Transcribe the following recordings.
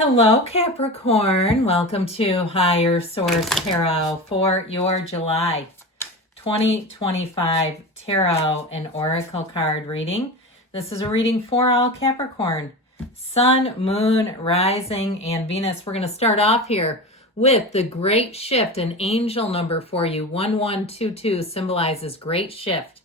Hello, Capricorn. Welcome to Higher Source Tarot for your July 2025 Tarot and Oracle card reading. This is a reading for all Capricorn. Sun, Moon, Rising, and Venus. We're going to start off here with the Great Shift. An angel number for you. 1122 symbolizes great shift,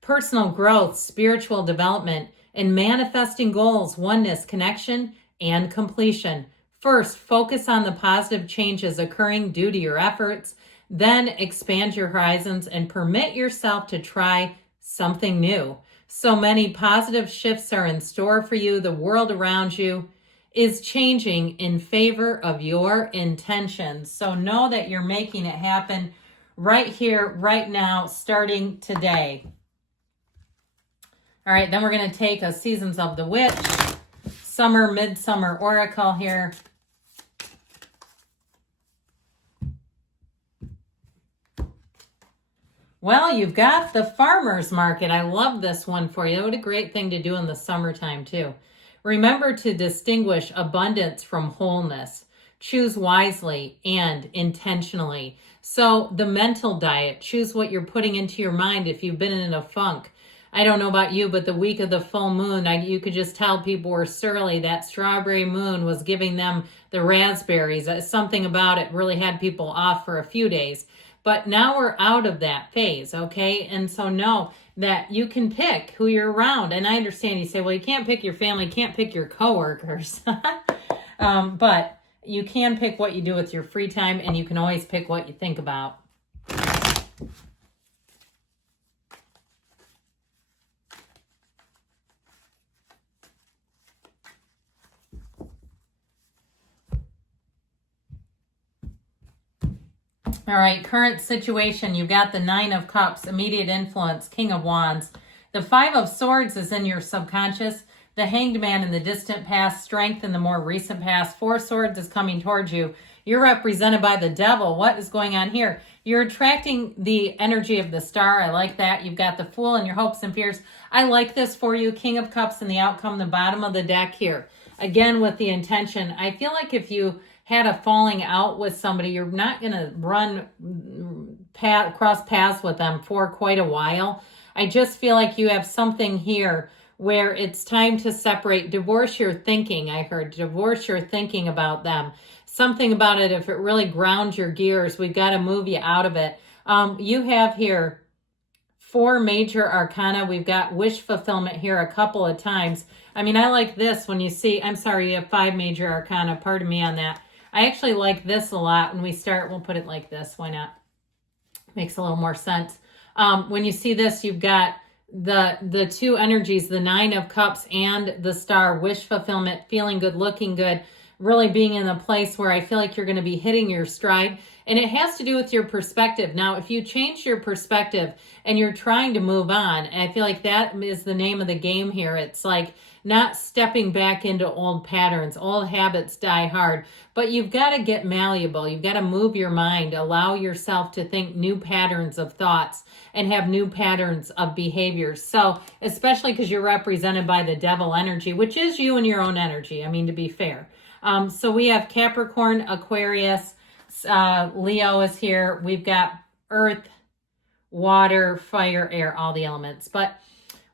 personal growth, spiritual development, and manifesting goals, oneness, connection, and completion. First, focus on the positive changes occurring due to your efforts. Then expand your horizons and permit yourself to try something new. So many positive shifts are in store for you. The world around you is changing in favor of your intentions. So know that you're making it happen right here, right now, starting today. All right, then we're going to take a Seasons of the Witch, Summer, Midsummer Oracle here. Well, you've got the farmer's market. I love this one for you. What a great thing to do in the summertime, too. Remember to distinguish abundance from wholeness. Choose wisely and intentionally. So the mental diet, choose what you're putting into your mind if you've been in a funk. I don't know about you, but the week of the full moon, you could just tell people were surly. That strawberry moon was giving them the raspberries. Something about it really had people off for a few days. But now we're out of that phase, okay? And so know that you can pick who you're around. And I understand you say, well, you can't pick your family, can't pick your coworkers. But you can pick what you do with your free time, and you can always pick what you think about. All right, current situation, you've got the Nine of Cups, immediate influence, King of Wands. The Five of Swords is in your subconscious. The Hanged Man in the distant past, strength in the more recent past. Four Swords is coming towards you. You're represented by the Devil. What is going on here? You're attracting the energy of the star. I like that. You've got the Fool and your hopes and fears. I like this for you. King of Cups and the outcome, the bottom of the deck here. Again, with the intention. I feel like if you had a falling out with somebody, you're not going to cross paths with them for quite a while. I just feel like you have something here where it's time to separate. Divorce your thinking, I heard. Divorce your thinking about them. Something about it, if it really grounds your gears, we've got to move you out of it. You have here 4 major arcana. We've got wish fulfillment here a couple of times. I mean, I like this when you see, I'm sorry, you have 5 major arcana. Pardon me on that. I actually like this a lot when we start. We'll put it like this. Why not? Makes a little more sense. When you see this, you've got the 2 energies, the Nine of Cups and the Star, wish fulfillment, feeling good, looking good, really being in a place where I feel like you're going to be hitting your stride. And it has to do with your perspective. Now, if you change your perspective and you're trying to move on, and I feel like that is the name of the game here. It's like not stepping back into old patterns. Old habits die hard. But you've got to get malleable. You've got to move your mind. Allow yourself to think new patterns of thoughts and have new patterns of behaviors. So, especially because you're represented by the Devil energy, which is you and your own energy. I mean, to be fair. So we have Capricorn, Aquarius, Leo is here. We've got earth, water, fire, air, all the elements. But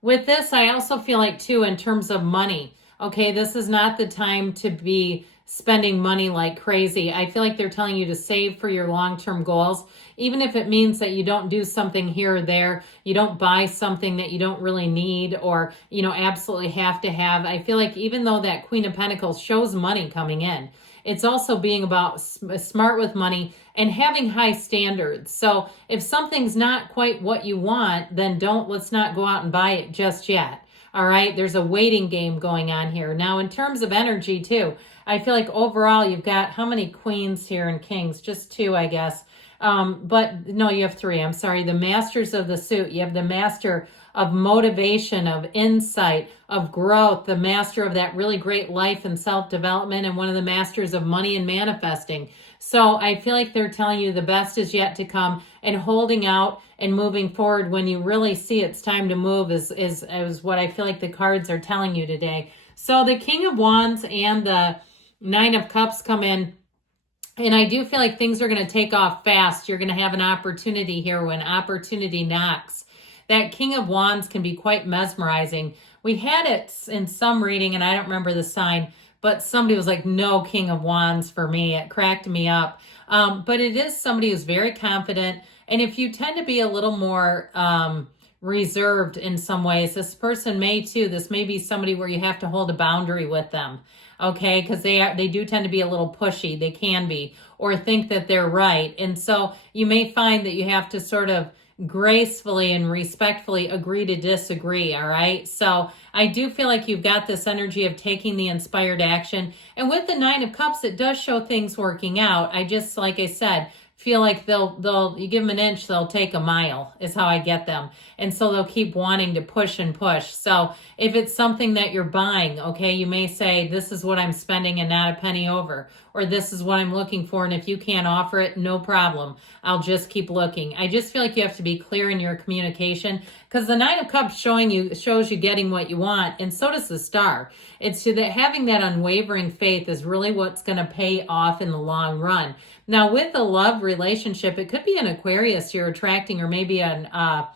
with this, I also feel like, too, in terms of money, okay, this is not the time to be spending money like crazy. I feel like they're telling you to save for your long-term goals, even if it means that you don't do something here or there, you don't buy something that you don't really need or, absolutely have to have. I feel like even though that Queen of Pentacles shows money coming in, it's also being about smart with money and having high standards. So if something's not quite what you want, then let's not go out and buy it just yet. All right. There's a waiting game going on here. Now, in terms of energy too, I feel like overall you've got how many queens here and kings? Just 2, I guess. But no, you have 3. I'm sorry. The masters of the suit. You have the master of motivation, of insight, of growth, the master of that really great life and self-development, and one of the masters of money and manifesting. So I feel like they're telling you the best is yet to come, and holding out and moving forward when you really see it's time to move is what I feel like the cards are telling you today. So the King of Wands and the Nine of Cups come in. And I do feel like things are going to take off fast. You're going to have an opportunity here when opportunity knocks. That King of Wands can be quite mesmerizing. We had it in some reading, and I don't remember the sign, but somebody was like, no King of Wands for me. It cracked me up. But it is somebody who's very confident. And if you tend to be a little more reserved in some ways, this person may too. This may be somebody where you have to hold a boundary with them. Okay, because they do tend to be a little pushy. They can be, or think that they're right. And so you may find that you have to sort of gracefully and respectfully agree to disagree, all right? So I do feel like you've got this energy of taking the inspired action. And with the Nine of Cups, it does show things working out. I just, like I said, feel like you give them an inch, they'll take a mile is how I get them. And so they'll keep wanting to push and push. So if it's something that you're buying, okay, you may say, this is what I'm spending and not a penny over, or this is what I'm looking for. And if you can't offer it, no problem. I'll just keep looking. I just feel like you have to be clear in your communication, because the Nine of Cups shows you getting what you want. And so does the Star. It's that having that unwavering faith is really what's going to pay off in the long run. Now, with a love relationship, it could be an Aquarius you're attracting, or maybe a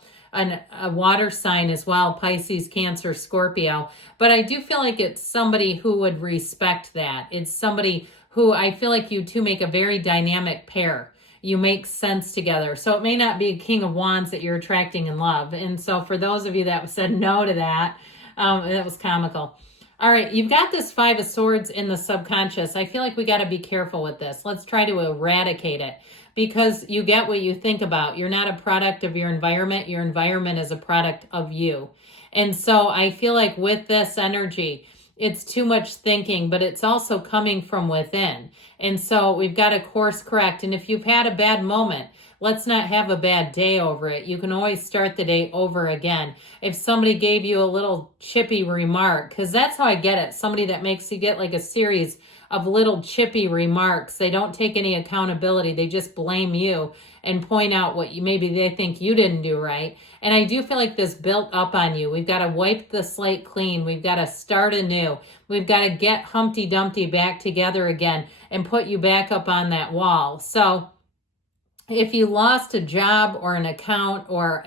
water sign as well, Pisces, Cancer, Scorpio. But I do feel like it's somebody who would respect that. It's somebody who I feel like you two make a very dynamic pair. You make sense together. So it may not be a King of Wands that you're attracting in love. And so for those of you that said no to that, that was comical. All right, you've got this Five of Swords in the subconscious. I feel like we got to be careful with this. Let's try to eradicate it, because you get what you think about. You're not a product of your environment. Your environment is a product of you. And so I feel like with this energy, it's too much thinking, but it's also coming from within. And so we've got to course correct. And if you've had a bad moment, let's not have a bad day over it. You can always start the day over again. If somebody gave you a little chippy remark, because that's how I get it. Somebody that makes you get like a series of little chippy remarks. They don't take any accountability. They just blame you and point out what maybe they think you didn't do right. And I do feel like this built up on you. We've got to wipe the slate clean. We've got to start anew. We've got to get Humpty Dumpty back together again and put you back up on that wall. So if you lost a job or an account or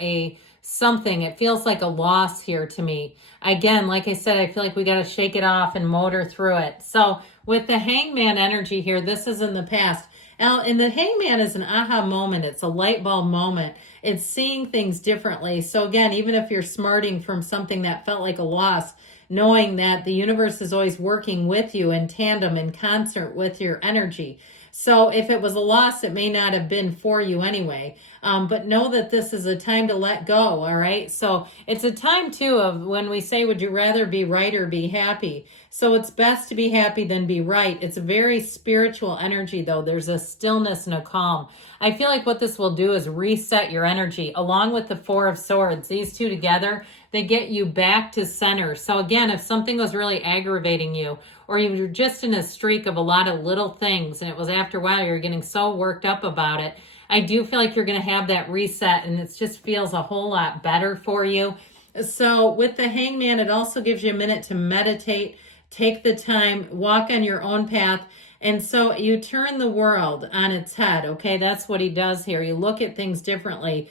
something, it feels like a loss here to me. Again, like I said, I feel like we got to shake it off and motor through it. So with the Hangman energy here, this is in the past. And the Hangman is an aha moment. It's a light bulb moment. It's seeing things differently. So again, even if you're smarting from something that felt like a loss, knowing that the universe is always working with you in tandem, in concert with your energy. So if it was a loss, it may not have been for you anyway. But know that this is a time to let go, all right? So it's a time, too, of when we say, would you rather be right or be happy? So it's best to be happy than be right. It's a very spiritual energy, though. There's a stillness and a calm. I feel like what this will do is reset your energy, along with the Four of Swords. These two together, they get you back to center. So again, if something was really aggravating you, or you were just in a streak of a lot of little things, and it was after a while you're getting so worked up about it, I do feel like you're going to have that reset, and it just feels a whole lot better for you. So with the Hangman, it also gives you a minute to meditate, take the time, walk on your own path. And so you turn the world on its head, okay? That's what he does here. You look at things differently.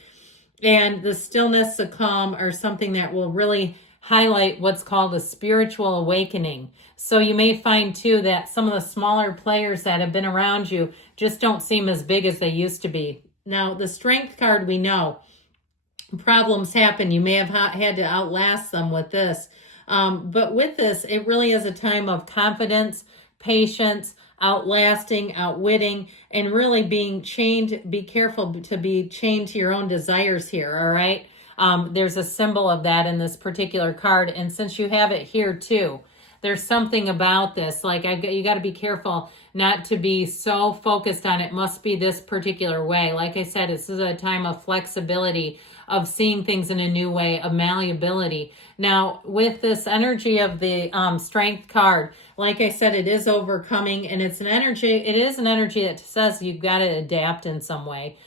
And the stillness, the calm are something that will really highlight what's called a spiritual awakening. So you may find too that some of the smaller players that have been around you just don't seem as big as they used to be. Now, the Strength card, we know problems happen. You may have had to outlast them with this. But with this, it really is a time of confidence, patience, outlasting, outwitting, and really being chained. Be careful to be chained to your own desires here, all right? There's a symbol of that in this particular card. And since you have it here too, there's something about this. Like you got to be careful not to be so focused on it must be this particular way. Like I said, this is a time of flexibility, of seeing things in a new way, of malleability. Now, with this energy of the Strength card, like I said, it is overcoming, and it's an energy. It is an energy that says you've got to adapt in some way.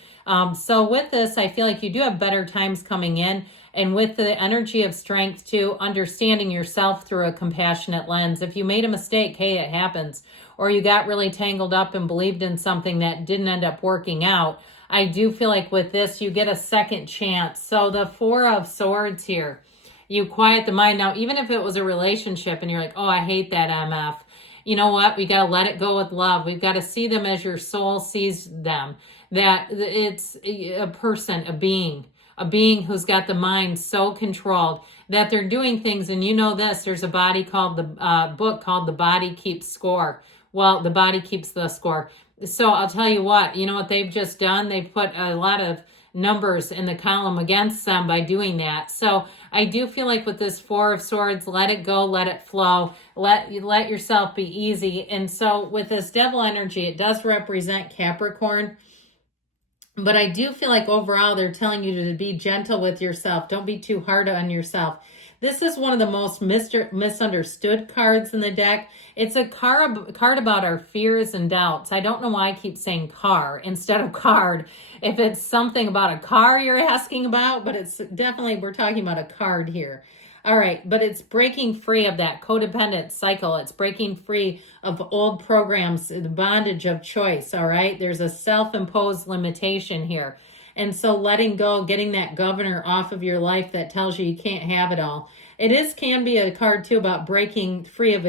So with this, I feel like you do have better times coming in. And with the energy of strength too, understanding yourself through a compassionate lens. If you made a mistake, hey, it happens. Or you got really tangled up and believed in something that didn't end up working out. I do feel like with this, you get a second chance. So the Four of Swords here, you quiet the mind. Now, even if it was a relationship and you're like, oh, I hate that MF. You know what? We got to let it go with love. We've got to see them as your soul sees them. That it's a person, a being who's got the mind so controlled that they're doing things. And you know this, there's a body called the book called The Body Keeps Score. Well, the body keeps the score. So I'll tell you what, you know what they've just done? They've put a lot of numbers in the column against them by doing that. So I do feel like with this Four of Swords, let it go, let it flow, let yourself be easy. And so with this Devil energy, it does represent Capricorn. But I do feel like overall they're telling you to be gentle with yourself. Don't be too hard on yourself. This is one of the most misunderstood cards in the deck. It's a card about our fears and doubts. I don't know why I keep saying car instead of card. If it's something about a car you're asking about, but it's definitely, we're talking about a card here. All right, but it's breaking free of that codependent cycle. It's breaking free of old programs, the bondage of choice, all right? There's a self-imposed limitation here. And so letting go, getting that governor off of your life that tells you you can't have it all. Can be a card too about breaking free of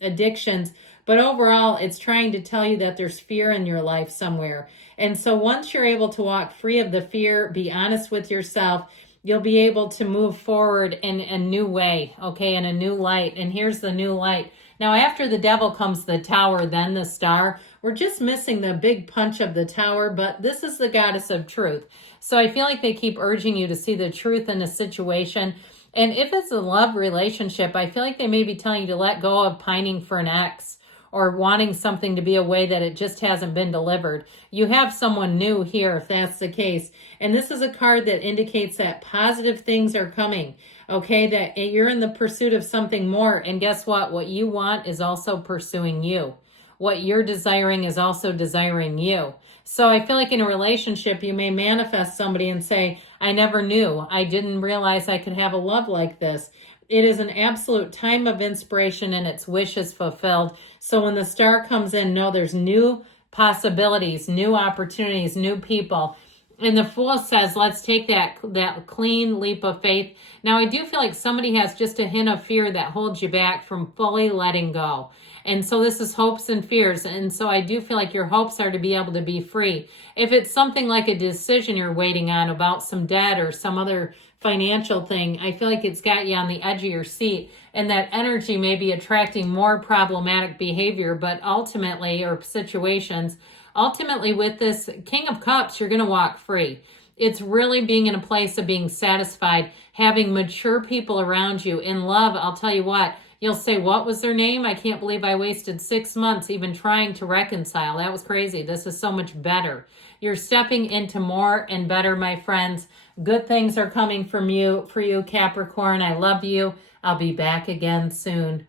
addictions, but overall it's trying to tell you that there's fear in your life somewhere. And so once you're able to walk free of the fear, be honest with yourself, you'll be able to move forward in a new way, okay, in a new light. And here's the new light. Now, after the Devil comes the Tower, then the Star. We're just missing the big punch of the Tower, but this is the Goddess of Truth. So I feel like they keep urging you to see the truth in a situation. And if it's a love relationship, I feel like they may be telling you to let go of pining for an ex or wanting something to be a way that it just hasn't been delivered. You have someone new here if that's the case. And this is a card that indicates that positive things are coming, okay? That you're in the pursuit of something more. And guess what? What you want is also pursuing you. What you're desiring is also desiring you. So I feel like in a relationship, you may manifest somebody and say, I never knew. I didn't realize I could have a love like this. It is an absolute time of inspiration and its wish is fulfilled. So when the Star comes in, know there's new possibilities, new opportunities, new people. And the Fool says, let's take that clean leap of faith. Now, I do feel like somebody has just a hint of fear that holds you back from fully letting go. And so this is hopes and fears. And so I do feel like your hopes are to be able to be free. If it's something like a decision you're waiting on about some debt or some other financial thing, I feel like it's got you on the edge of your seat. And that energy may be attracting more problematic behavior, but ultimately, or situations, ultimately with this King of Cups, you're going to walk free. It's really being in a place of being satisfied, having mature people around you. In love, I'll tell you what, you'll say, what was their name? I can't believe I wasted 6 months even trying to reconcile. That was crazy. This is so much better. You're stepping into more and better, my friends. Good things are coming for you, Capricorn. I love you. I'll be back again soon.